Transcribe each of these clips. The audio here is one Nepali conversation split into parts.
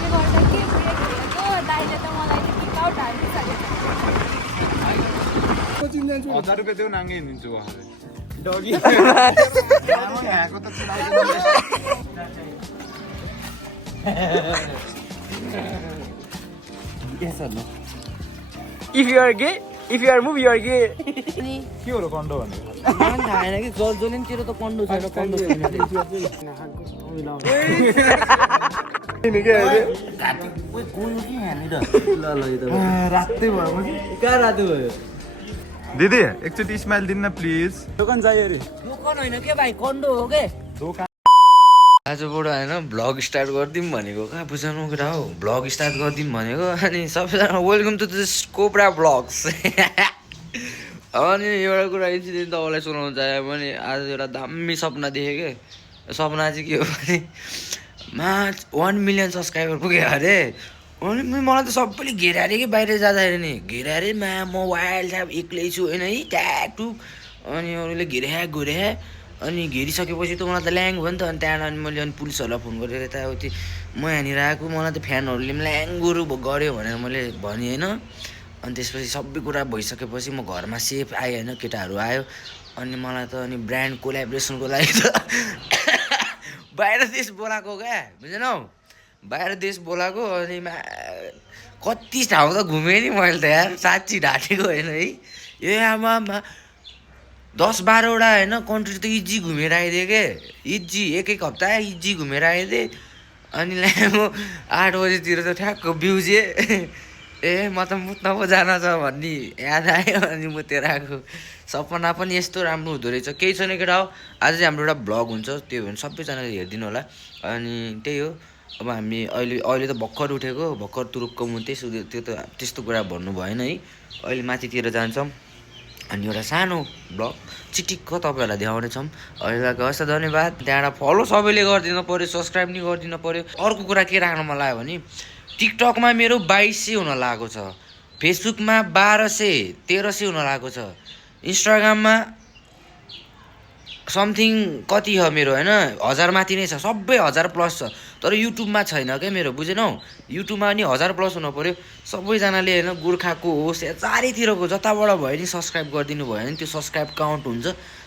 मैले गर्दा के ब्रेक लिएको दाइले त मलाई किक आउट हालिसकेको 1000 रुपैयाँ देऊ नाङ्गे हिँडिदिन्छु उहाँले डगी ह्याको त If you are gay, if you are movie, you are gay. के हो र कन्डो भनेको मलाई थाहा छैन कि जलिनतिर त कन्डो छैन कन्डो छैन ओइ गोल्नु के यहाँनिर ल ल यो त रातै भयो म कहाँ रातो भयो दिदी एकचोटि स्माइल दिन्न प्लिज दोकान जायो अरे दोकान होइन के भाइ कन्डो हो के दोकान आजबाट होइन भ्लग स्टार्ट गरिदिउँ भनेको कहाँ बुझाउनु कुरा हो भ्लग स्टार्ट गरिदिउँ भनेको अनि सबैजना welcome to this cobra vlogs अनि एउटा कुरा इन्सिडेन्ट तपाईँलाई सुनाउनु चाहे भने आज एउटा दामी सपना देखेँ कि सपना चाहिँ के हो भने 1 मिलियन सब्सक्राइबर पुग्यो अरे अनि मलाई त सबैले घेरा अरे कि बाहिर जाँदाखेरि नि घेरा अरे म वाइल्ड साहब एक्लै छु होइन है ट्याटु अनि अरूले घेरे अनि घेरिसकेपछि त मलाई त ल्याङ भयो नि त अनि त्यहाँबाट अनि मैले अनि पुलिसहरूलाई फोन गरेर यताउति म यहाँनिर आएको मलाई त फ्यानहरूले पनि ल्याङ्गुरु गऱ्यो भनेर मैले भनेँ होइन अनि त्यसपछि सबै कुरा भइसकेपछि म घरमा सेफ आएँ होइन केटाहरू आयो अनि मलाई त अनि ब्रान्ड कोलाब्रेसनको लागि त बाहिर देश बोलाएको क्या बुझेनौ बाहिर देश बोलाएको अनि कति ठाउँ त घुमेँ नि मैले त यार साँच्ची ढाँटेको होइन है ए आमा 10-12वटा होइन कन्ट्री त इजी घुमेर आइदिएँ के इजी एक हप्ता इजी घुमेर आइदिएँ अनि म 8 बजीतिर त ठ्याक्क बिउजे ए म त मुत्न पो जान छ भन्ने याद आयो अनि म तेरो आएको सपना पनि यस्तो राम्रो हुँदो रहेछ केही छैन केटा हो आज चाहिँ हाम्रो एउटा भ्लग हुन्छ त्यो भने सबैजनाले हेरिदिनु होला अनि त्यही हो अब हामी अहिले त भर्खर उठेको भर्खर तुरुक्क मुन्थेँ त्यो त त्यस्तो कुरा भन्नु भएन है अहिले माथितिर जान्छौँ अनि एउटा सानो भ्लग चिटिक्क तपाईँहरूलाई देखाउनेछौँ अहिलेको हस् धन्यवाद त्यहाँबाट फलो सबैले गरिदिनु पऱ्यो सब्सक्राइब नि गरिदिनु पऱ्यो अर्को कुरा के राख्न मन लाग्यो भने टिकटकमा मेरो 2200 हुन लागेको छ फेसबुकमा 1200-1300 हुन लागेको छ इन्स्टाग्राममा समथिङ कति हो मेरो होइन 1000 माथि नै छ सबै 1000 प्लस छ तर युट्युबमा छैन क्या मेरो बुझेनौ युट्युबमा नि 1000 प्लस हुनु पऱ्यो सबैजनाले होइन गोर्खाको होस् या चारैतिरको जताबाट भयो नि सब्सक्राइब गरिदिनु भयो भने त्यो सब्सक्राइब काउन्ट हुन्छ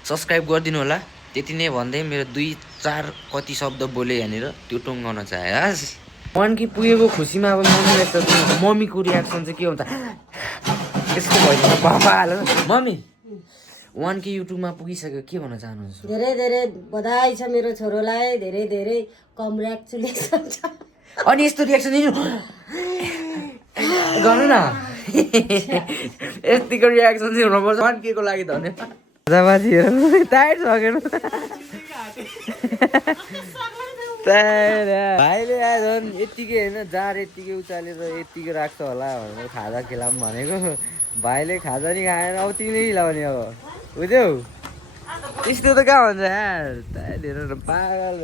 सब्सक्राइब गरिदिनु होला त्यति नै भन्दै मेरो 2-4 कति शब्द बोले यहाँनिर त्यो टुङ्गाउन चाहे हस् 1K पुगेको खुसीमा अब मम्मीको रियाक्सन चाहिँ के हुन्छ यस्तो भयो बाबा हाल्नु मम्मी 1K युट्युबमा पुगिसक्यो के भन्न चाहनुहुन्छ धेरै धेरै बधाई छ मेरो छोरोलाई धेरै धेरै कङ्ग्रेचुलेसन छ अनि यस्तो रियाक्सन दिनु गर्नु न यतिको रियाक्सन चाहिँ हुनुपर्छ 1K को लागि धन्यवाद टाइट सकेन भाइले आज झन् यत्तिकै होइन जार यत्तिकै उचालेर यत्तिकै राख्छ होला भनेर खाजा खेलाम भनेको भाइले खाजा नि खाएन अब तिमीले खिलाउने अब बुझ्यौ त्यस्तो त कहाँ हुन्छ यार हेर पागल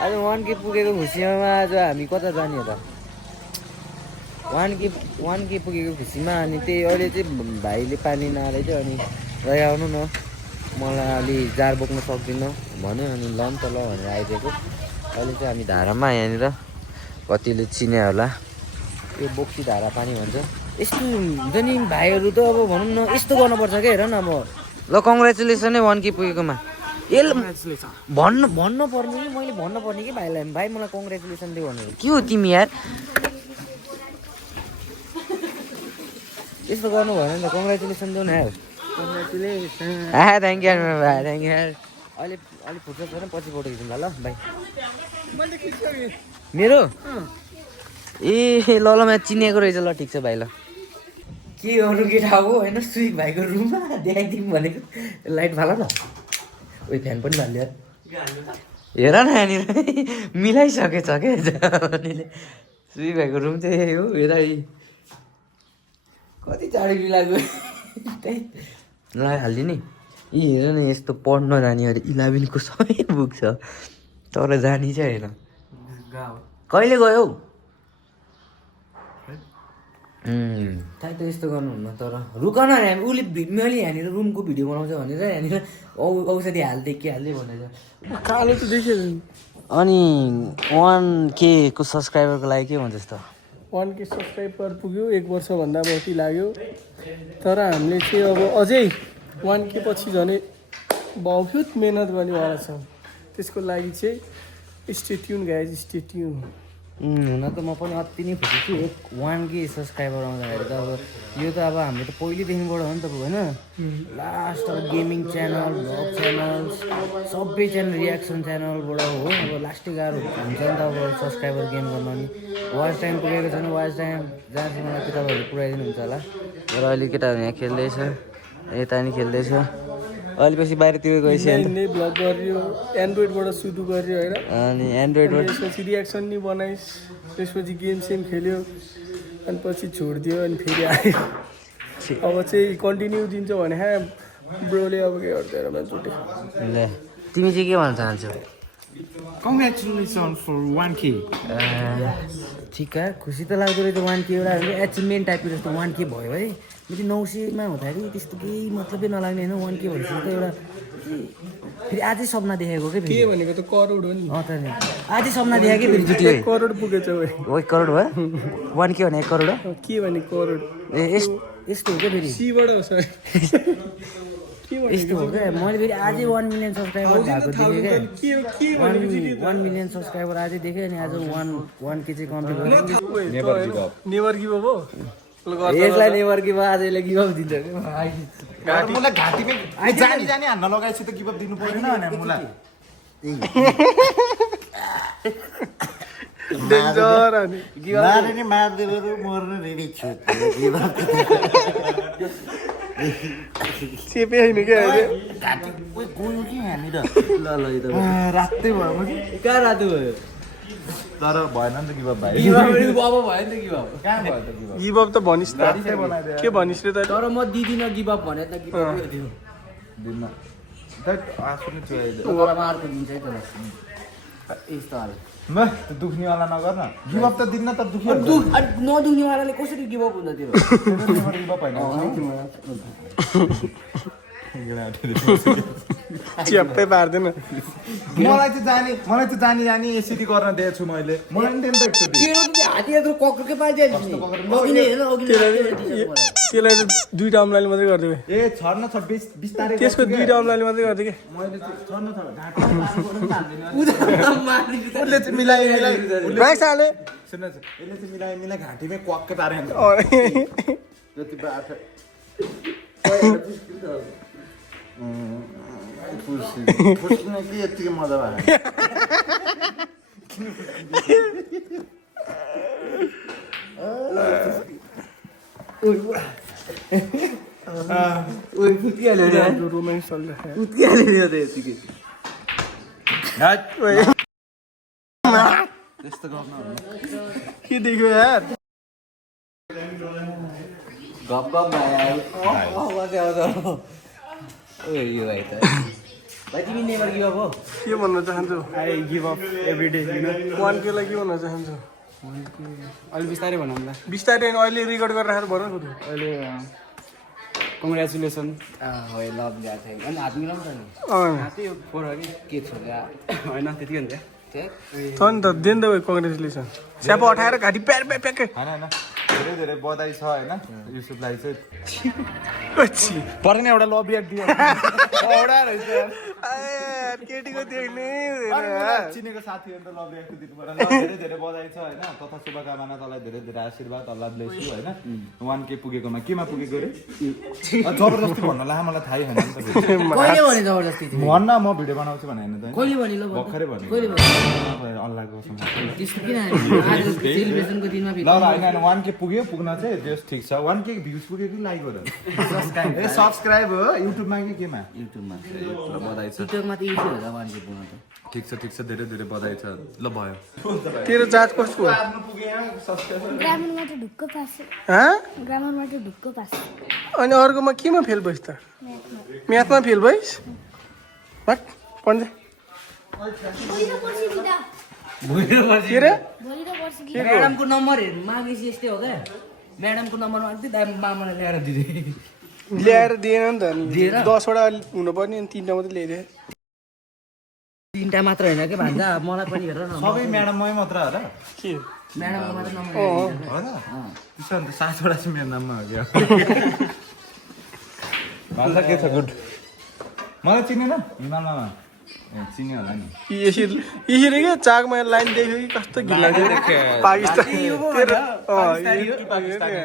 आज 1K पुगेको खुसीमा आज हामी कता जाने हो त 1K पुगेको खुसीमा अनि त्यही अहिले चाहिँ भाइले पानी नआएर थियो अनि रह्याउनु न मलाई अलि जार बोक्न सक्दिनँ भन्यो अनि ल नि त ल भनेर आइदिएको अहिले चाहिँ हामी धारामा यहाँनिर कतिले चिने होला त्यो बोक्सी धारा पानी भन्छ यस्तो हुन्छ नि भाइहरू त अब भनौँ न यस्तो गर्नुपर्छ क्या हेर न अब ल कङ्ग्रेचुलेसन है 1K पुगेकोमा ए भन्नु पर्ने कि मैले भन्नुपर्ने कि भाइलाई भाइ मलाई कङ्ग्रेचुलेसन दियो भनेर के हो तिमी यार यस्तो गर्नु भएन नि त कङ्ग्रेचुलेसन दिउ न यार थ्याङ्क यू भाइ थ्याङ्क यू यार अहिले अलिक फुर्सद छैन पछि फोटो खिच्नु ल भाइ मेरो ए ल ल म चिनेको रहेछ ल ठिक छ भाइ ल के अरू केटा हो होइन सुइक भाइको रुममा देखाइदिउँ भनेको लाइट फाल न उयो फ्यान पनि फाल्यो हेर न यहाँनिर मिलाइसकेछ क्या सुइक भाइको रुम चाहिँ यही हो हेर कति चाँडो मिलाएको लगाइहालिदिने यी हेर न यस्तो पढ्न जाने अरे 11 को सबै बुक छ तर जाने चाहिँ होइन कहिले गयौ त्यही त यस्तो गर्नुहुन्न तर रुक न हामी उसले मैले यहाँनिर रुमको भिडियो बनाउँछ भनेर यहाँनिर औषधि हालिदिएँ के हालिदिएँ भनेर कालो त देखियो अनि 1K को सब्सक्राइबरको लागि के भन्छ त 1K सब्सक्राइबर पुग्यो 1 वर्षभन्दा बढी लाग्यो तर हामीले चाहिँ अब अझै 1K पछि झनै बहुत मेहनत गर्नेवाला छौँ त्यसको लागि चाहिँ stay tune guys stay tune हुन त म पनि अति नै खुसी छु 1K सब्सक्राइबर आउँदाखेरि त अब यो त अब हाम्रो त पहिलेदेखिबाट हो नि त होइन लास्ट अब गेमिङ च्यानल भ्लग च्यानल सबै च्यानल रियाक्सन च्यानलबाट हो अब लास्टै गाह्रो हुन्छ नि त अब सब्सक्राइबर गेन गर्न अनि वाच टाइम पुगेको छैन वाच टाइम जहाँसम्म तपाईँहरूले पुऱ्याइदिनुहुन्छ होला र अहिले केटाहरू यहाँ खेल्दैछ यता नि खेल्दैछ अहिले पछि बाहिरतिर गएपछि नै ब्लग गरियो एन्ड्रोइडबाट सुरु गरियो होइन अनि एन्ड्रोइडबाट त्यसपछि रियाक्सन नि बनाइस् त्यसपछि गेम सेम खेल्यो अनि पछि छोडिदियो अनि फेरि आयो अब चाहिँ कन्टिन्यू दिन्छ भने हा ब्रोले अब के गर्दैन मान्छे ल तिमी चाहिँ के भन्न चाहन्छौ कङ्ग्रेचुलेसन फर 1K ठिक खुसी त लाग्दो रहेछ 1K एउटा एचिभमेन्ट टाइपको जस्तो 1K भयो है फेरि 900मा हुँदाखेरि त्यस्तो केही मतलबै नलाग्ने होइन 1K भनेपछि त एउटा फेरि आजै सपना देखेको के के भनेको त करोड हो नि त नि आजै सपना देखेको फेरि जित्यो 1 करोड पुगेछ भाइ 1 करोड भयो 1K भने 1 करोड हो के भने करोड ए यस्तो हो क्या फेरि सीबाट हो सर यस्तो हो क्या मैले फेरि आजै 1 मिलियन सब्सक्राइबर भएको देखेँ क्या 1 मिलियन सब्सक्राइबर आजै देखेँ अनि आज 1K चाहिँ कम्प्लिट गरेँ नेभर गिभ अप हो यसलाई नेभर गिभ आजैले गिभ अप दिन्छ मलाई घाँटीमै जानी जानी हान्न लगाएपछि त गिभअप दिनु पर्दैन भने मलाई डेन्जर अनि मार्ने मार्दिएर मर्नु रेडी छु चेपे होइन क्या अहिले घाँटी कोही गयो कि यहाँनिर ल रातै भयो म कि कहाँ रातो भयो तर भएन नि त गिभअप भाइ गिभ अप भयो नि त गिभ अप कहाँ भयो त गिभअप गिभ अप त भनिस् त के भनिस् रे त तर म दिदिनँ गिभ अप भने त गिभ अप दियो दिनमा तर आफू नै छु अहिले तँलाई अर्को दिन्छ है तँलाई यस्तो हाल म दुख्नेवाला नगर न गिभअप त दिन्न त दुख्यो नदुख्नेवालाले कसरी गिभ अप हुन्छ त्यो गिभअप होइन च्याप्पै पार्दैन मलाई चाहिँ जानी यसरी गर्न दिएको छु मैले मलाई नि दिनु त एकचोटि हाती यत्रो कक्रोकै पाइदियो त्यसलाई त 2टा अम्लाले मात्रै गरिदियो ए छर्न छ 20 तारिक त्यसको 2टा अम्लाले मात्रै गरिदियो कि मैले छर्न छ उसले चाहिँ मिलाइ राइसाले सुन्नु यसले चाहिँ मिलाइ घाँटीमै क्वाक्कै पारे जति बाठ फुस्ने कि यतिकै मजा भयो रोमान्स चल्दैछ त्यस्तो गर्न के देख्यो यार गफ यो भाइ त भाइ तिमी नेभर गिभ अप हो के भन्न चाहन्छु I give up every day you know 1K लाई के भन्न चाहन्छु अलि बिस्तारै भनौँ न बिस्तारै अहिले रेकर्ड गरेर राखेर भन न अहिले कङ्ग्रेचुलेसन हो लभ द्याट थिङ अनि हात मिलाउँछ नि त्यही हो फोर अरे के छ होइन त्यतिकै हुन्छ छ नि त देन त कङ्ग्रेचुलेसन स्यापो अठाएर घाँटी प्यार प्याकै होइन धेरै धेरै बधाई छ होइन युसुफलाई चाहिँ पछि पर्ने एउटा लभ रियाक्ट दियो एउटा रहेछ केटीको देख्ने चिनेको साथीहरू त लभ रियाक्ट दिनु पर्यो धेरै धेरै बधाई छ होइन तथा शुभकामना तँलाई धेरै धेरै आशीर्वाद अल्लाह ब्लेस यु होइन 1K पुगेकोमा केमा पुगेको रे जबरजस्ती भन्नलाई मलाई थाहै छैन नि त कहिले भने जबरजस्ती भन्न म भिडियो बनाउँछु भने होइन त कहिले भने ल भर्खरै भने कहिले अल्लाहको कसम त्यस्तो किन आज सेलिब्रेसनको दिनमा ल होइन 1K पुग्यो पुग्न चाहिँ जस्ट ठिक छ 1K भ्युज पुग्यो कि लाइक हो र ए सब्स्क्राइब हो युट्युबमा कि केमा युट्युबमा बधाई छ टिकटकमा त इजी हो त 1K पुग्न त ठिक छ धेरै धेरै बधाई छ ल भयो तेरो जात कस्तो हो ग्रामरमा त ढुक्क पास ग्रामरमा त ढुक्क पास अनि अर्कोमा केमा फेल भइस् त म्याथमा फेल भइस् भट पढ्दै के रे म्याडमको नम्बर मागेपछि यस्तै हो क्या म्याडमको नम्बर माग्दै मामालाई ल्याएर दिँदै ल्याएर दिएन नि त 10 वटा हुनुपर्ने अनि 3टा मात्रै ल्याइदिए 3टा मात्र होइन कि भान्जा मलाई पनि हेर न सबै म्याडममै मात्र हो र म्याडमको मात्र नम्बर हो र त्यसो भने त 7वटा चाहिँ मेरो नाममा हो क्या भन्दा के छ गुड मलाई चिनेन हिमालमा चिन्यो होला नि यसरी क्या चाकमा लाइन देख्यो कि कस्तो घिनलाग्दो पाकिस्तान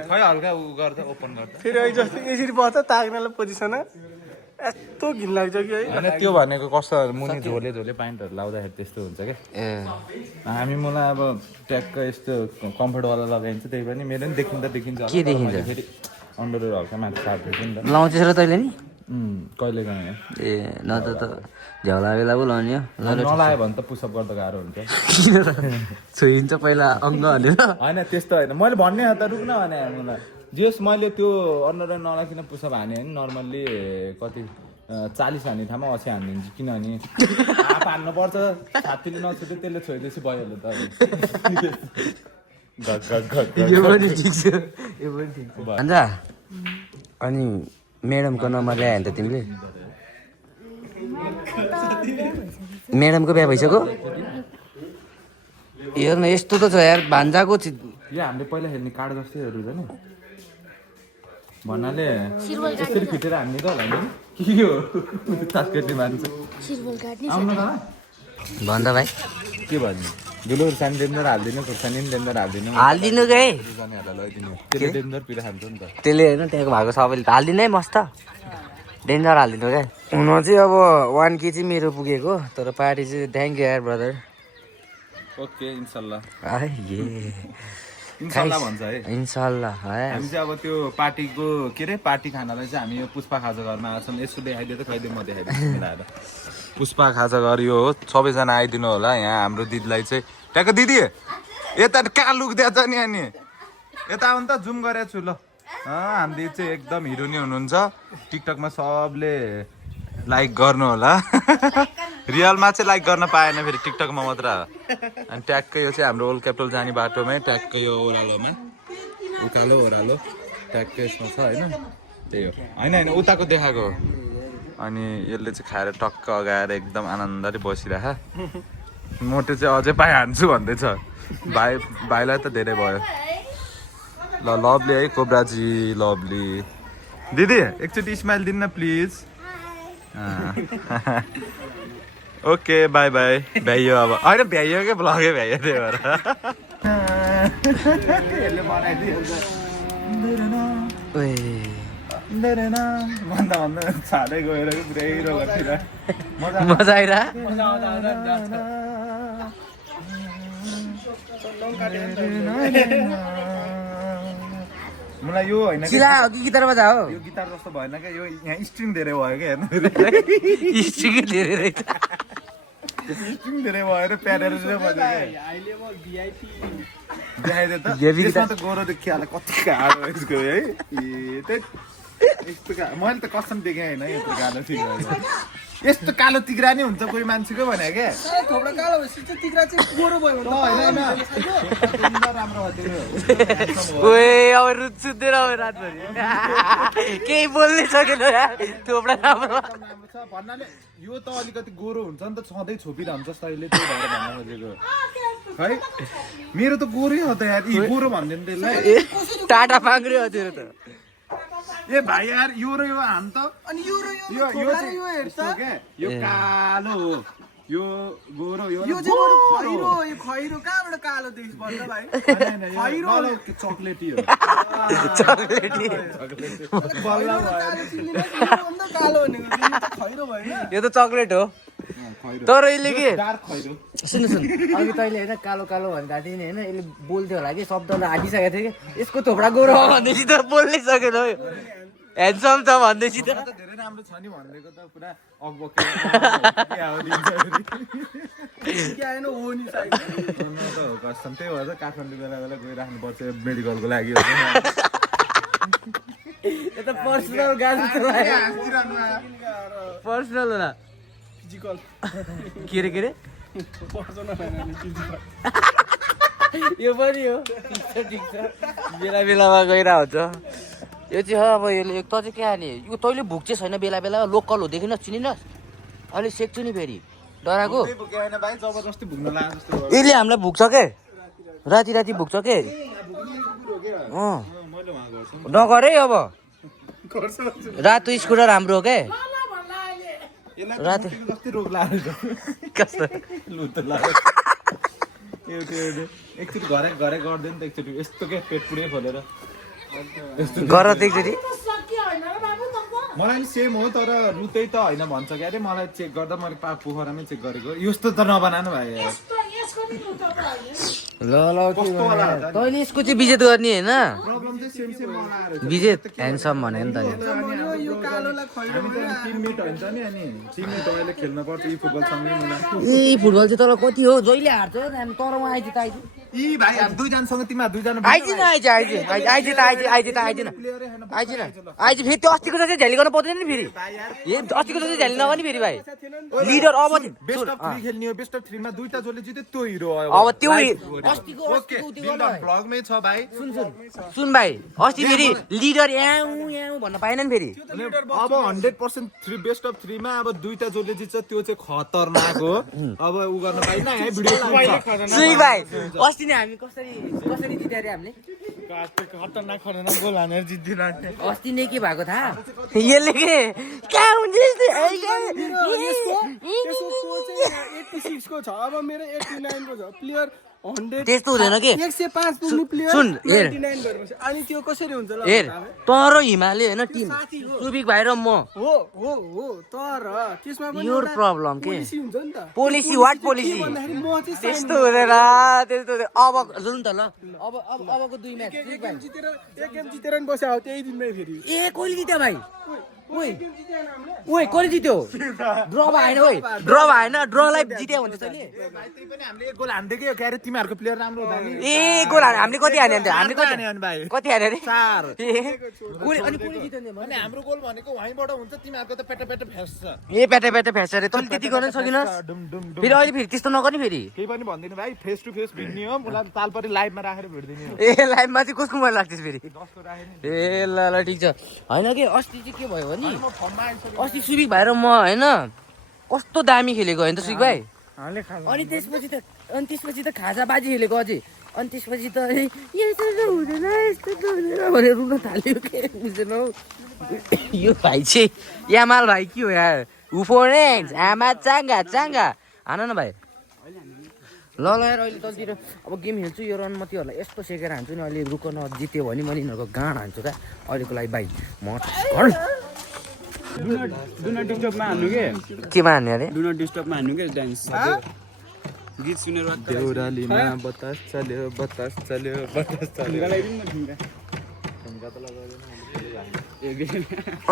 खै हल्का उ गर्दा ओपन गर्दा फेरि अहिले जस्तो यसरी बस्छ ताक्नलाई पोजिसन यस्तो घिनलाग्छ कि है होइन त्यो भनेको कस्तो मुनि झोले झोले प्यान्टहरू लाउँदाखेरि त्यस्तो हुन्छ क्या हामी मलाई अब ट्याक्क यस्तो कम्फर्टवाला लगाइन्छ त्यही पनि मेरो पनि देखिन्छ के देखिन्छ? फेरि अन्डरवेयर हल्का माथि सार्दैछु नि त लाउँछस् र तैँले नि कहिले गएँ ए न त झ्याउला बेला पो लाउने हो नलायो भने त पुसअप गर्दा गाह्रो हुन्छ किन र छोइन्छ पहिला अङ्ग भनेर होइन त्यस्तो होइन मैले भन्ने हो त रुक्न भने मलाई जेस मैले त्यो अन्डरवेयर नलाइकन पुसअप हाने होइन नर्मल्ली कति 40 हाने ठाउँमा 80 हानिदिन्छु किनभने आफ हान्नुपर्छ छातीले नछुट्यो त्यसले छोइदिएपछि भइहाल्यो त यो पनि ठिक छ यो पनि ठिक छ भन्छ अनि म्याडमको नम्बर ल्यायो भने त तिमीले म्याडमको बिहा भइसक्यो हेर्न यस्तो त छ यार भान्जाको यो हामीले पहिला हेर्ने कार्ड जस्तैहरू छ नि भन्नाले यसरी फिटेर हान्ने त होला नि के हो तास्केटले मान्छ आउनु न भन्दा भाइ के भन्नु दुलो सानो डेन्जर हालिदिनु खुर्सानी पनि डेन्जर हालिदिनु हालिदिनु गए जानेहरूलाई लैदिनु त्यसले डेन्जर पिरा खान्छ नि त त्यसले होइन त्यहाँको भएको सबैले त हालिदिनु है मस्त डेन्जर हालिदिनु क्या हुन चाहिँ अब 1K चाहिँ मेरो पुगेको तर पार्टी चाहिँ थ्याङ्क यू यार ब्रदर ओके इन्सल्लाह है इन्सल्लाह भन्छ है इन्सल्लाह है हामी चाहिँ अब त्यो पार्टीको के अरे पार्टी खानालाई चाहिँ हामी यो पुष्पा खाजा घरमा आएको छौँ यसो देखाइदियो त खैदियो म देखाइदिन्छु मिलाएर पुष्पा खाजा घर यो हो सबैजना आइदिनु होला यहाँ हाम्रो दिदीलाई चाहिँ ट्याक्क दिदी यता कहाँ लुक्दिया छ नि अनि यता आउनु त जुम गरेको छु ल हाम्रो दिदी चाहिँ एकदम हिरोनी हुनुहुन्छ टिकटकमा सबले लाइक गर्नु होला रियलमा चाहिँ लाइक गर्न पाएन फेरि टिकटकमा मात्र अनि ट्याक्कै यो चाहिँ हाम्रो ओल्ड क्यापिटल जाने बाटोमै ट्याक्कै यो ओह्रालोमा उकालो ओह्रालो ट्याक्कै यसमा छ होइन त्यही हो होइन उताको देखाएको अनि यसले चाहिँ खाएर टक्क अगाएर एकदम आनन्दले बसिरह मोटो चाहिँ अझै पाइहाल्छु भन्दैछ भाइलाई त धेरै भयो ल लभली है कोब्राजी लभली दिदी एकचोटि स्माइल दिनु न प्लिज ओके बाई बाई भ्याइयो अब होइन भ्याइयोकै ब्लगै भ्याइयो त्यही भएर भन्दा भन्दा छाडै गएर पुरै मजा आइरह मलाई यो होइन चिला हो कि गिटार बजा हो यो गिटार जस्तो भएन क्या यो यहाँ स्ट्रिङ धेरै भयो क्या हेर्नु स्ट्रिङ धेरै रहेछ स्ट्रिङ धेरै भएर प्यारेर चाहिँ बज्यो देखाइदियो त यसमा त गोरो देखिहाल्यो कति गाह्रो यसको है यस्तो मैले त कसम देखेँ होइन यस्तो गाह्रो ठिक भएन यस्तो कालो तिग्रा नै हुन्छ कोही मान्छेको भने क्या थोप्रा कालो भएपछि चाहिँ तिग्रा चाहिँ गोरो भयो राम्रो ओए अब रुच सुत्दैन अब रातभरि केही बोल्नै सकेन थोप्रा राम्रो भन्नाले यो त अलिकति गोरो हुन्छ नि त सधैँ छोपिरहन्छ अहिले त्यही भएर भन्न खोजेको है मेरो त गोरै हो त यार यी गोरो भन्दैन त्यसलाई टाटा पाङ्ग्रे हो तेरो त ए भाइ यार यो र यो हाम त अनि यो कालो हो यो गोरो यो खैरो खैरो कहाँबाट कालो देख्छ भन्दा भाइ खैरो चक्लेटी हो कालो भनेको खैरो भएन यो त चक्लेट हो तर यसले के डार्क खैरो सुन अघि तैँले होइन कालो कालो भन्दा थिएँ नि होइन यसले बोल्थ्यो होला कि शब्दलाई आँटिसकेको थियो कि यसको थोप्रा गोरो हो भन्दैछ त बोल्नै सकेन हो ह्यान्डसम छ भन्दैछ त धेरै राम्रो छ नि भनेको त पुरा अगबक कस्टम त्यही भएर काठमाडौँ बेला बेला गइराख्नु पर्छ मेडिकलको लागि यता पर्सनल गाडी पर्सनल होला के रे यो पनि हो ठिक छ बेला बेलामा गइरहेको हुन्छ यो चाहिँ अब यसले त चाहिँ क्या नि यो तैँले भुक चाहिँ छैन बेला बेला लोकल हो देखिन चिनिनस् अहिले सेक्छु नि फेरि डराएको त्यही भुक्यो होइन भाइ जबरजस्ती भुक्न लाग्यो जस्तो भयो। यसले हामीलाई भुक्छ के राति राति भुक्छ के मैले उहाँ गर्छु नगर है अब गर्छु रातो स्कुटर हाम्रो हो के यसलाई राति जस्तै रोग लाग्यो कस्तो लु त लाग्यो एकचोटि घरे घरे गर्दैन त एकचोटि यस्तो के पेट पुरै खोलेर गर त एकचोटि मलाई नि सेम हो तर रुतै त होइन भन्छ क्या अरे मलाई चेक गर्दा मैले पोखरामै चेक गरेको यस्तो त नबनानु भाइ यार। ल तैँले यसको चाहिँ विजेत गर्ने होइन प्रब्लम चाहिँ सेम सेम मलाई आएर विजेत ह्यान्डसम भने नि त यो कालोलाई खैरो हामी त टिममेट हुन्छ नि अनि टिममेट अहिले खेल्न पर्छ यी फुटबलसँगै मलाई ए फुटबल चाहिँ तर कति हो जहिले हार्छ तर म आइज त आइज यी भाइ हामी दुईजनासँग तिमीहरू दुईजना आइज न आइज आइज आइज त आइज आइज त आइज न आइज न आइज फेरि त्यो अस्तिको जस्तै झ्याली गर्न पाउँदैन नि फेरि ए अस्तिको जस्तै झ्याली नगर्ने फेरि भाइ लिडर अब बेस्ट अफ 3 खेल्ने हो बेस्ट अफ 3 मा दुईटा जसले जित्यो त्यो हिरो हो अब त्यो अस्तिको ओके ब्लगमै छ भाइ सुन भाइ अस्ति फेरि लिडर याउ याउ भन्न पाएन नि फेरि अब 100% 3 बेस्ट अफ 3 मा अब दुईटा जसले जित्छ त्यो चाहिँ खतरनाक हो अब उ गर्न पाइन है भिडियो सुई भाइ अस्ति नै हामी कसरी जित्यो अरे हामीले खतरनाक खतरनाक गोल हानेर जित्दिन अस्ति नै के भएको थाहा यसले के कहाँ हुन्छ यसको 86 को छ अब मेरो 89 को छ प्लेयर 100 त्यस्तो हुँदैन के 105 पुग्ने प्लेयर सुन, हेर। 99 गरेपछि अनि त्यो कसरी हुन्छ ल हेर तर हिमालय होइन टिम सुबिक भाइ र म हो तर त्यसमा पनि योर प्रब्लम के पोलिसी हुन्छ नि त पोलिसी वाट पोलिसी के भन्दाखेरि म चाहिँ त्यस्तो हुँदैन त्यस्तो हुँदैन अब जुन त ल अबको 2 म्याच एक गेम जितेर नि बस्यो अब त्यही दिनमै फेरि ए कहिले जित्यो भाइ ओइ कहिले जित्यो ड्र भएन ओइ ड्र भएन ड्रलाई जित्यो भन्छ तैँले भाइ त्यही पनि हामीले एक गोल हान्दै के के अरे तिमीहरूको प्लेयर राम्रो हुँदा नि ए गोल हाने हामीले कति हाने अन्त हामीले हाने अनि भाइ कति हाने अरे 4 अनि कहिले जित्यो नि अनि हाम्रो गोल भनेको वहीँबाट हुन्छ तिमीहरूको त पेट पेट फेस्छ ए प्याटे फ्यास अरे तैँले त्यति गर्न सकिनस् डुम डुम डुम फेरि अहिले फेरि त्यस्तो नगर्ने फेरि केही पनि भन्दिनँ भाइ फेस टु फेस भिड्ने हो मलाई तालपरि लाइभमा राखेर भिड्दिने हो ए लाइभमा चाहिँ कसको मन लाग्छ फेरि जस्तो राखेँ नि ए ल ठिक छ होइन कि अस्ति चाहिँ के भयो भने अस्ति सुबिक भाइ र म होइन कस्तो दामी खेलेको होइन त सुबिक भाइ अनि त्यसपछि त खाजाबाजी खेलेको अझै अनि त्यसपछि त यस्तो त हुँदैन यस्तो त हुँदैन भनेर रुन थाल्यो के बुझ्दैन हौ यो भाइ चाहिँ यामाल भाइ के हो यार उफोनेक्स आमा चाङ्गा हान न भाइ ल यार अहिले तलतिर अब गेम खेल्छु यो रन मतीहरूलाई यस्तो सेकेर हान्छु नि अहिले रुक जित्यो भने मैले यिनीहरूको गाँड हान्छु क्या अहिलेको लागि भाइ म डु नट डिस्टर्बमा हान्नु के केमा हान्ने अरे डु नट डिस्टर्बमा हान्नु के डान्स गीत सुनेर देउरालीमा बतास चल्यो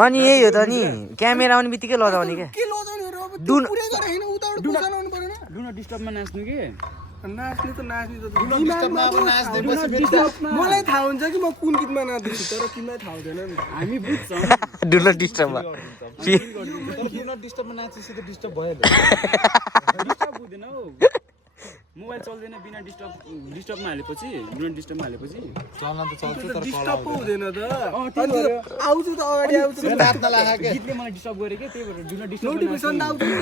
अनि यही हो त नि क्यामेरा आउने बित्तिकै लजाउने क्या के लजाउने हो अब डु- पुरै गरेर हैन उताबाट पुसा लाउनु पर्दैन डु नट डिस्टर्बमा नाच्नु के नाच्ने त डिस्टर्बमा अब नाच्दै पछि मलाई थाहा हुन्छ कि म कुन गीतमा नाच्दैछु तर तिमीलाई थाहा हुँदैन नि हामी बुझ्छौँ डुलो डिस्टर्बमा डिस्टर्बमा नाचेपछि त डिस्टर्ब भयो डिस्टर्ब हुँदैन हौ मोबाइल चल्दैन बिना डिस्टर्बमा हालेपछि डु नट डिस्टर्बमा हालेपछि चल्न त चल्छ तर डिस्टर्ब पो हुँदैन त अनि आउँछु त अगाडि आउँछु गीतले मलाई डिस्टर्ब गरे के त्यही भएर डु नट डिस्टर्ब नोटिफिकेसन आउँछ नि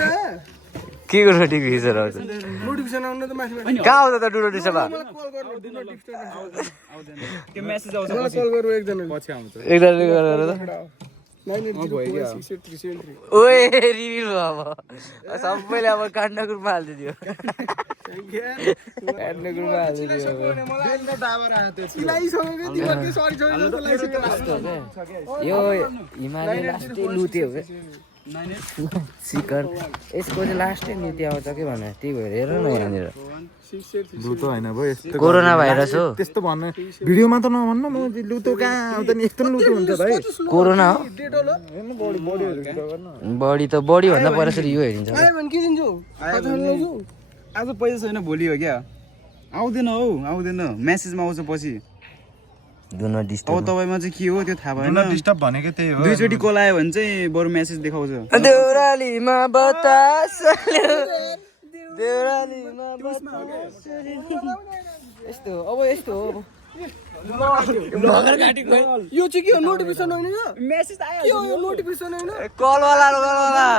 के को नोटिफिकेसन आउँछ नोटिफिकेसन आउन त माथि कहाँ आउँछ त डुलो डिस्टर्बमा मलाई कल गर्नु डु नट डिस्टर्ब आउँदैन के मेसेज आउँछ मलाई कल गर्नु एकजना पछि आउँछ एकजनाले गरेर त 98063733 ओए रिभिल अब सबैले अब काण्डकुरमा हालिदियो काण्डकुरमा हालिदियो यो हिमालय लास्टै लुट्यो शिखर यसको चाहिँ लास्टै नृत्य आउँछ के भने त्यही भएर हेर न यहाँनिर लुतो होइन भयो यस्तो कोरोना भाइरस हो त्यस्तो भन्नु भिडियोमा त नभन्नु म लुतो कहाँ आउँछ नि यस्तो लुतो हुन्छ भाइ कोरोना हो बढी त बढी भन्दा पहिला यो हेरिन्छ के दिन्छु आज पैसा छैन भोलि हो क्या आउँदैन मेसेजमा आउँछ पछि डु नट अब डिस्टर्ब तपाईँमा चाहिँ के हो त्यो थाहा भएन डिस्टर्ब भनेको त्यही हो दुईचोटि कल आयो भने चाहिँ बरु मेसेज देखाउँछ देउरालीमा बतास देउरालीमा बतास यस्तो अब यस्तो हो यो चाहिँ के हो नोटिफिकेसन होइन यो मेसेज आयो के हो यो नोटिफिकेसन होइन कलवाला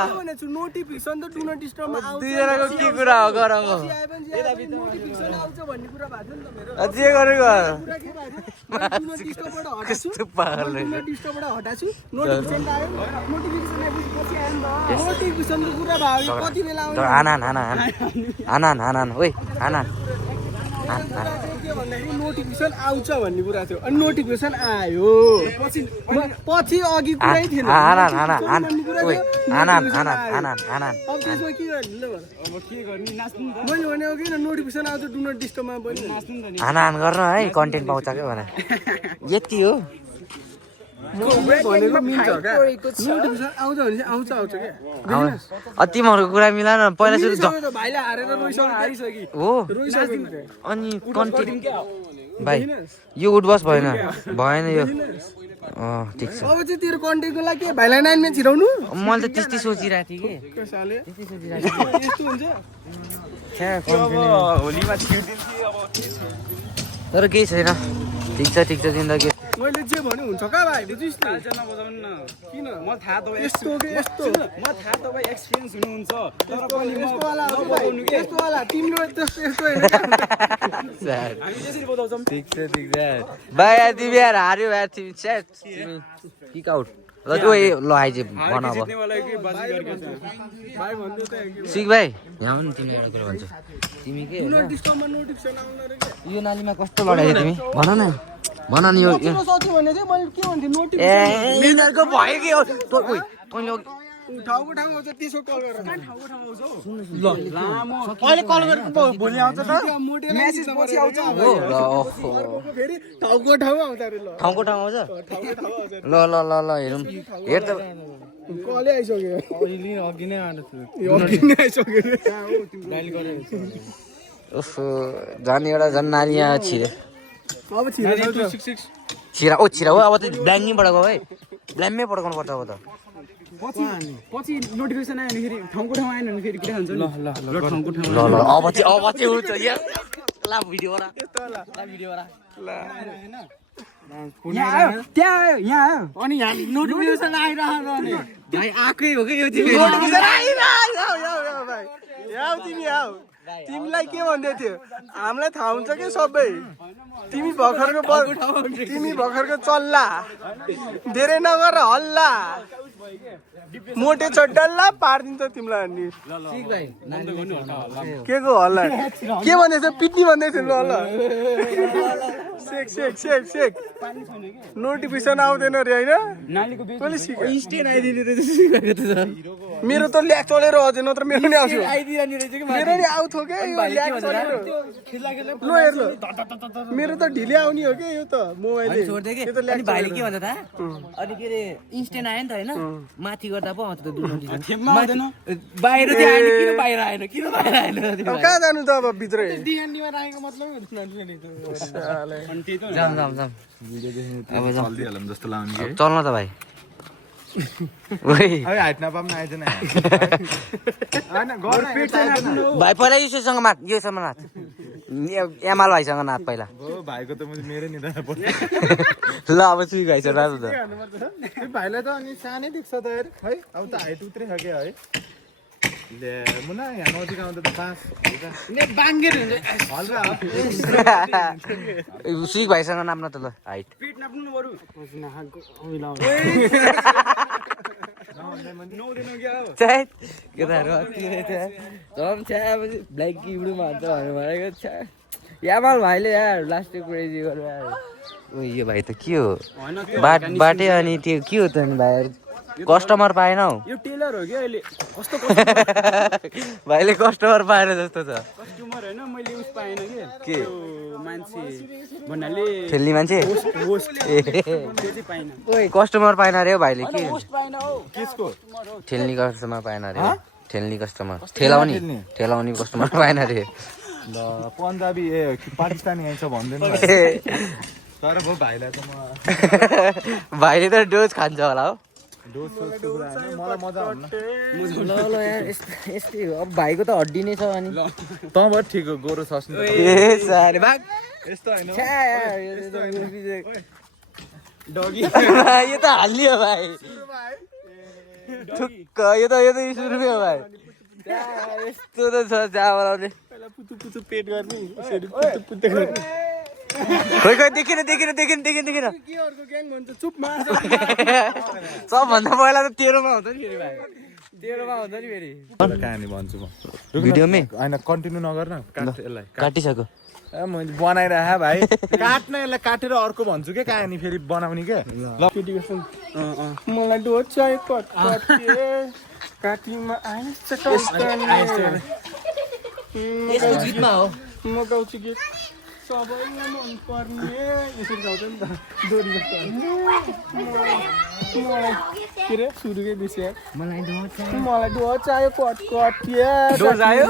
के भनेको छु नोटिफिकेसन त डु नट डिस्टर्बमा आउँछ दुईजनाको के कुरा हो गरको पछि आए पनि नोटिफिकेसन आउँछ भन्ने कुरा भएको थियो नि त मेरो जे गरेको कुरा के भएको थियो डु नट डिस्टर्बबाट हटाछु कस्तो पागल डु नट डिस्टर्बबाट हटाछु नोटिफिकेसन त आयो नोटिफिकेसन आएपछि पछि आयो नि त नोटिफिकेसनको कुरा भयो कति बेला आउँछ हाना ओइ हाना के भन्दाखेरि नोटिफिकेसन आउँछ भन्ने कुरा थियो अनि नोटिफिकेसन आयो पछि अघि कुरै थिएन हाना अब त्यसमा के गर्ने ल अब के गर्ने नाच्नु त मैले भनेको कि नोटिफिकेसन आउँछ डु नट डिस्टर्बमा पनि नाच्नु त नि हाना गर्न है कन्टेन्ट पाउँछ क्या भने यति हो भनेको मिल्छ क्या नोटिफिकेसन आउँछ भने चाहिँ आउँछ क्या तिमीहरूको कुरा मिलाएर पहिला सुरु भाइले हारेर हारिसक्यो हो रोइसक्यो अनि कन्टेन्ट भाइ यो उठबस भएन यो ठिक छ अब चाहिँ तेरो कन्टेन्टको लागि के भाइलाई 9 मा छिराउनु मैले त त्यस्तै सोचिरहेको थिएँ कि कसैले त्यस्तै सोचिरहेको यस्तो हुन्छ होलीमा छिर्दिन अब तर केही छैन ठिक छ जिन्दगी मैले जे भने हुन्छ का भाइ बुझिस् न बाजा नबजाउनु न किन म थाहा तपाईँ यस्तो के यस्तो म थाहा तपाईँ एक्सपिरियन्स हुनुहुन्छ तर पनि म यस्तो वाला हो नबजाउनु के यस्तो वाला तिम्रो त्यस्तो यस्तो होइन हामी त्यसरी बजाउँछौँ ठिक छ भाइ यार तिमी यार हार्यो यार तिमी सेट किक आउट ल आइज भन अब जित्नेवाला के बाजी गरेको छ भाइ भन्दै त सिक भाइ यहाँ पनि तिमीले एउटा कुरा भन्छौ तिमी के डिस्टर्बमा नोटिफिकेसन आउन रे के यो नालीमा कस्तो लडाइयो तिमी भन न यो सच्ची भने चाहिँ मैले के भन्थे नोटिफिकेसन ए यिनीहरूको भयो के हो तैँले ठाउँको ठाउँ आउँछ त्यसो कल गरेर लामो अहिले कल गरेर भोलि आउँछ त मेसेज पछि आउँछ फेरि ठाउँको ठाउँ आउँछ रे ल ठाउँको ठाउँ आउँछ ल हेरौँ हेर त कलै आइसक्यो अघि नै आएको थियो यो अघि नै आइसक्यो रे ओहो झन् एउटा झन् नानी यहाँ छिरे अब छिरा हो अब त ब्ल्याङ्कैबाट गयो है ब्ल्याङ्कमै पड्काउनु पर्छ अब त पछि नोटिफिकेसन आयो भने फेरि ठाउँको ठाउँ आएन भने फेरि के खान्छ ल ठाउँको ठाउँ ल अब चाहिँ हुन्छ यार ला भिडियो यहाँ आयो त्यहाँ आयो यहाँ आयो अनि यहाँ नोटिफिकेसन आइरहन्छ अनि भाइ आएकै हो कि यो तिमी नोटिफिकेसन आइरह्यो भाइ याउ तिमी आऊ तिमीलाई के भन्दै थियो हामीलाई थाहा हुन्छ कि सबै तिमी भर्खरको चल्ला धेरै नगर हल्ला मोटे छ डल्ला पारिदिन्छ तिमीलाई अनि के को हल्ला के भन्दै थियो पिट्नी भन्दै थियो ल सेक नोटिफिकेसन आउँदैन रे होइन मेरो त ल्याक चलेर अझै नत्र मेरो नि आउँछ मेरो नि आउँथ्यो के ल्याक चलेर ल हेर ल मेरो त ढिले आउने हो कि यो त मोबाइल भाइले के भन्छ थाहा अनि के अरे इन्स्टेन्ट आयो नि त होइन माथि गर्दा पो आउँछ त बाहिर आएन किन कहाँ जानु त अब भित्रै चल्न त भाइ भाइ पहिला योसँग मात योसँग नाच एमाल भाइसँग नाच पहिला भाइको त मेरो नि ल अब सुई भाइ छ राजु त भाइलाई त अनि सानै देख्छ त है अब त हाइट उत्रै छ क्या है मुना यहाँ नजिक आउँदा त सुई भाइसँग नाप्न त ल हाइट पेट नाप्नु बरु यामाल भाइले यार लास्टै क्रेजी गरेर यो भाइ त के हो बाटे अनि त्यो के हो त नि भाइहरू कस्टमर पाएन हौ यो टेलर हो कि अहिले कस्तो भाइले कस्टमर पाएन जस्तो छ कस्टमर होइन मैले उस पाएन के मान्छे भन्नाले खेल्ने मान्छे पाएन कस्टमर पाएन अरे हौ भाइले के पाएन हौ केसको ठेल्ने कस्टमर पाएन अरे ठेल्ने कस्टमर ठेलाउने कस्टमर पाएन अरे ल पन्जाबी ए पाकिस्तानी आइन्छ भन्दैन तर भाइलाई त म भाइले त डोज खान्छ होला हो मलाई मजा हुन्न ल ल यार यस्तै हो अब भाइको त हड्डी नै छ अनि तँबाट ठिक हो गोरो छस् नि ए सारे भाग यस्तो होइन डगी यो त हालियो भाइ ठुक्क यो त 20 रुपियाँ हो भाइ यस्तो त छ चावल आउने पहिला पुतु पुतु पेट गर्ने यसरी पुतु पुतु गर्ने खोइ खोइ देखिन के अर्को ग्याङ भन्छ चुप मार सबभन्दा पहिला त 13 मा हुन्छ नि फेरि भाइ 13 मा हुन्छ नि फेरि कहानी भन्छु म भिडियोमै होइन कन्टिन्यू नगर न काट यसलाई काटिसक्यो ए मैले बनाइराखेँ भाइ काट्न यसलाई काटेर अर्को भन्छु के कहानी फेरि बनाउने के ल केटीको सुन मलाई डोज चाहियो कट काटीमा आइन्छ यस्तो गीतमा हो म गाउँछु गीत सबैलाई मन पर्ने यसरी गाउँछ नि त डोरी जस्तो के रे सुरुकै बेसी मलाई डोज चाहियो कट डोज आयो?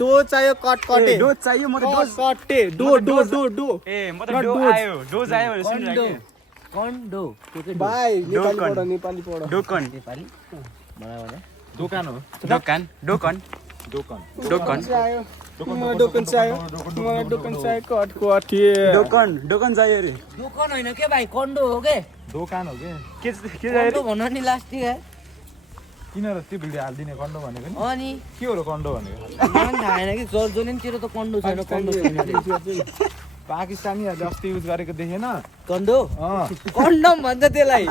डोज चाहियो कटे डोज चाहियो म त डोज कटे डो ए म त डो आयो डोज आयो भनेर सुनिरहेको थिएँ। कन्डो भाइ नेपाली पढ डोकन दोकान हो दोकान डोकन दोकान डोकन चाहियो मलाई दोकान चाहियो कटे डोकन चाहियो रे दोकान होइन के भाइ कन्डो हो के दोकान हो के के चाहियो कन्डो भन्नु नि लास्ट किन र त्यो भिडियो हालिदिने कन्डो भनेको नि अनि के हो र कन्डो भनेको मलाई थाहा छैन कि जसले तेरो त कन्डो छैन कन्डो छैन पाकिस्तानीहरूले अस्ति युज गरेको देखेन कन्डो कन्डम भन्छ त्यसलाई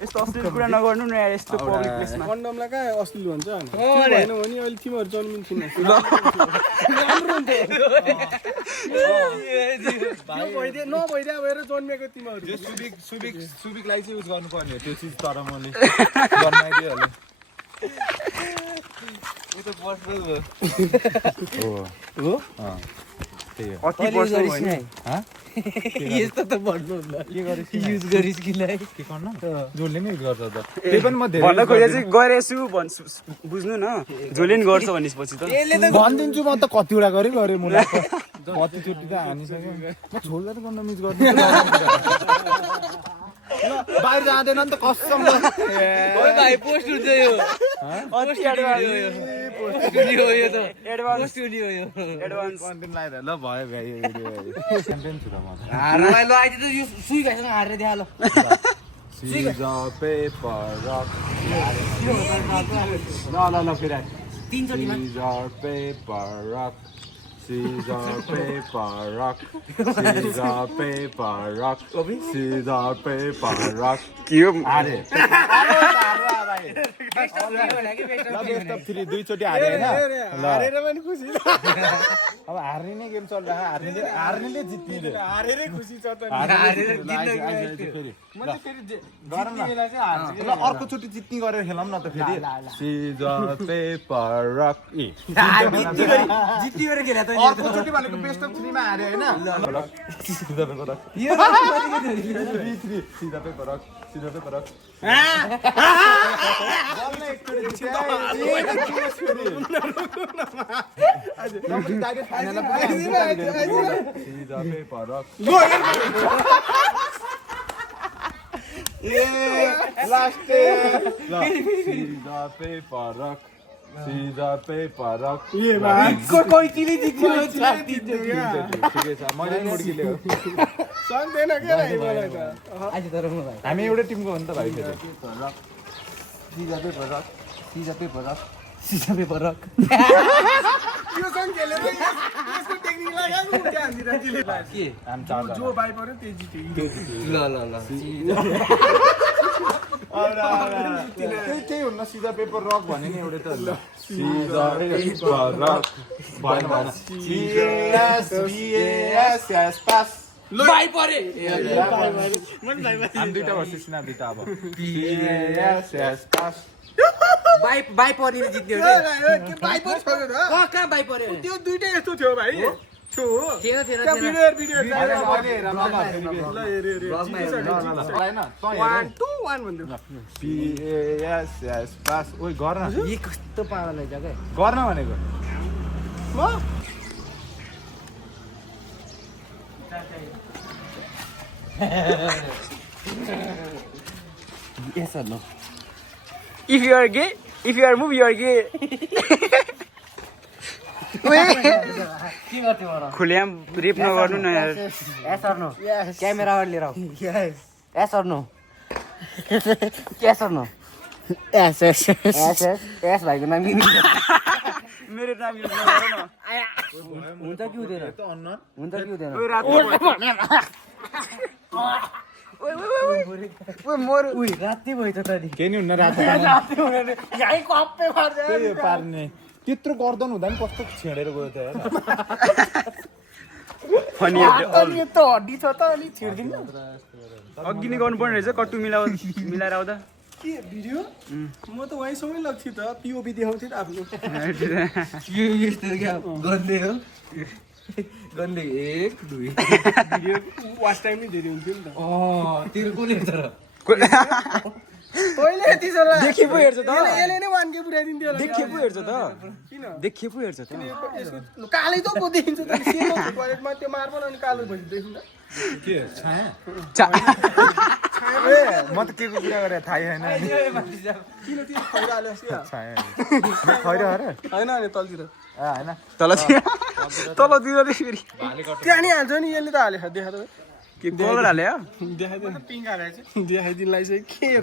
यस्तो अश्लील कुरा नगर्नु न यार यस्तो पब्लिक प्लेसमा कन्डमलाई कहाँ अश्लील भन्छ होइन भने अहिले तिमीहरू जन्मिन्थिन नभइदिया भएर जन्मेको तिमीहरू सुबिकलाई चाहिँ युज गर्नुपर्ने हो त्यो चिज तर मैले बनाइदिइहालेँ यो त पर्सनल हो अति वर्ष भयो नि यस्तो त भन्नु के गरेँ युज गरिस् कि लाई के गर्न जसले नै युज गर्छ त त्यही पनि म धेरै भन्न खोजे चाहिँ गरेछु बुझ्नु न जसले नि गर्छ भनेपछि त भनिदिन्छु म त कतिवटा गरेँ मलाई कतिचोटि त हानिसक्यो म छोड्दा त गर्न मिस गर्छु बाहिर जाँदैन नि त कसम भाइ पोस्ट हुन्छ यो पोस्ट हुने हो यो त पोस्ट हुने हो यो एडभान्स कन्टेन्ट लगाएर ल भयो भयो च्याम्पियन छु त म हार्नलाई ल अहिले त यो सुई भाइसँग हारेर देखा ल पेपर रक ल फेरि तीनचोटिमा paper rock Scissor, paper, rock. Scissor, paper, rock. Scissor, paper, rock. अरे दुईचोटि हारे होइन अब हार्ने नै गेम चलिरहेको हार्नेले जित्ने हारेरै खुसी छ त अर्कोचोटि जित्ने गरेर खेलौँ न त फेरि सिजर पेपर रक जित्ती गरेर खेला त अर्कोचोटि भनेको बेस्ट अफ 3 मा हारे होइन scissor paper rock scissor paper rock scissor paper rock हामी एउटै टिमको हो नि त भाइ फेरि जो बाई पर्यो त्यही जित्यो त्यही हुन्न सिधा पेपर रक भने नि एउटै त सिधा पेपर रक पास भाइ परे हामी दुईटा भर्सेस सिना दुईटा अब पास बाई पर्ने जित्ने हो बाई पर्यो छोड्यो त कहाँ बाई पर्यो त्यो दुईटै यस्तो थियो भाइ थियो थिएन भिडियो पास ओइ गर्न यी कस्तो पाराले छ के गर्न भनेको Yes or no? If you are gay, if you are movie, you are gay. खुलेआम रेप नगर्नु न यार Yes or no? Yes. Camera on लिएर आऊ. Yes. Yes or no? Yes or no? Yes, yes, yes. Yes, yes. Yes भाइको नाम के मेरो नाम युज नगर न हुन्छ कि हुँदैन? हुन्छ कि हुँदैन? ओइ रात उही राति भयो त नि. केही नि हुन्न रातो यहीँ कप्पे पार्छ त्यही पार्ने त्यत्रो गर्दन हुँदा पनि कस्तो छेडेर गयो त हेर फनी अनि यस्तो हड्डी छ त अनि छिर्दिनु अघि नै गर्नुपर्ने रहेछ कट्टु मिलाएर आउँदा के भिडियो म त वहीँसँगै लग्छु त पिओबी देखाउँथेँ त आफ्नो यो यस्तो क्या गन्दै हो. गन्दै 1 2 भिडियो वाच टाइम नै धेरै हुन्थ्यो नि त तेरो कुन हेर्छ र? पहिले यति जरा देखि पो हेर्छ त यसले नै 1K पुर्याइदिन्थ्यो होला देखि पो हेर्छ त किन देखि पो हेर्छ त यसको कालै त पो देखिन्छ त सेतो क्वालिटीमा त्यो मार्बल अनि कालो भइदिन्छ देखिन्छ के छाया ए म त के को कुरा गरे थाहै छैन किन त्यो खैराले अस्ति छाया खैरो हरे हैन अनि तलतिर हैन तलतिर नि फेरि त्यहाँ नि हाल्छ नि यसले त हाले देखा त के कलर हाल्यो देखाइदिनु पिङ्क हालेछ देखाइदिनुलाई चाहिँ के र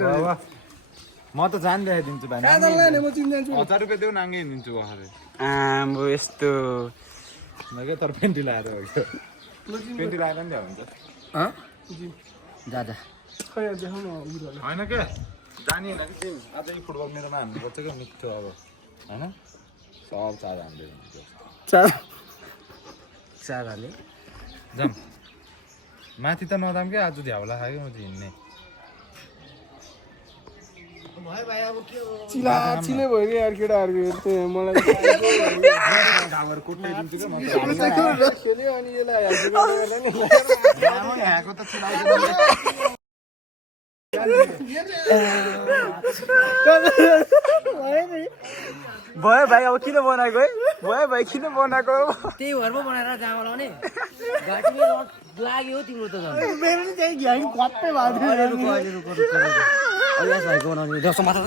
म त जान देखाइदिन्छु भाइ काजल लाने म चिन जान्छु 1000 रुपैयाँ देऊ नाङ्गे हिँडिदिन्छु भरे आम्बो यस्तो नगे तर पेन्टी लाएर हो के पेन्टी लाएर नि हुन्छ जा जा. खै देखाउनु उनीहरुलाई हैन के जानी हैन कि आज यो फुटबल मेरोमा हान्नु पर्छ के मिठो अब हैन सब चार हान्दै चार हाले. जाम माथि त नदाम के आज झ्याउला खायो म चाहिँ हिँड्ने चिला चिले भयो कि यार केटाहरुको हेर्थे मलाई ढाबर कोट्दै दिन्छु के म त खेल्यो अनि यसलाई हाल्छु गर्दा नि यहाँको त चिलाउँदैन भयो भाइ अब किन बनाएको है भयो भाइ किन बनाएको त्यही घरमा बनाएर जामा लाउने घाँटीले लाग्यो तिम्रो त झन्. मेरो नि त्यही घ्याङ कप्पे भएको थियो रुको रुको रुको रुको. अलियास भाइको बनाउने जस्तो मात्र